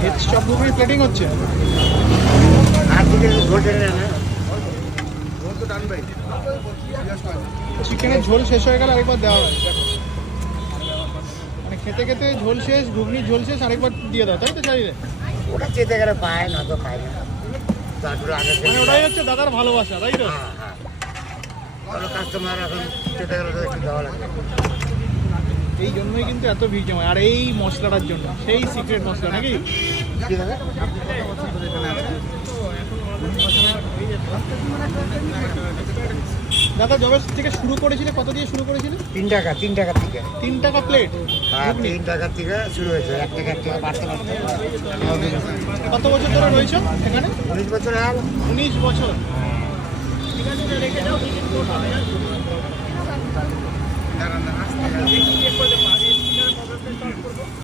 Veg chop plating হচ্ছে। চিকেনের ঝোল শেষ হয়ে গেলে আরেকবার দেওয়া হয় মানে খেতে খেতে ঝোল শেষ ঘুগনির ঝোল শেষ আরেকবার দিয়ে দাও তাই তো চাইলে ওটা চেতে গেলে পায় না তো পায় না। মানে ওটাই হচ্ছে দাদার ভালোবাসা তাই তো? হ্যাঁ হ্যাঁ। কাস্টমার এখন চেতে গেলে একটু দেওয়া লাগে। এই জন্যই কিন্তু এত ভিড় জমায়। আর এই মশলাটার জন্য সেই সিক্রেট মশলা নাকি? ঠিক দাদা। জবে থেকে শুরু করেছিলে কত দিয়ে শুরু করেছিলে? তিন টাকা তিন টাকা থেকে। তিন টাকা প্লেট হ্যাঁ তিন টাকা থেকে শুরু হয়েছে। এক টাকা এক টাকা বাড়তে বাড়তে কত বছর ধরে রয়েছে এখানে? উনিশ বছর আর? উনিশ বছর।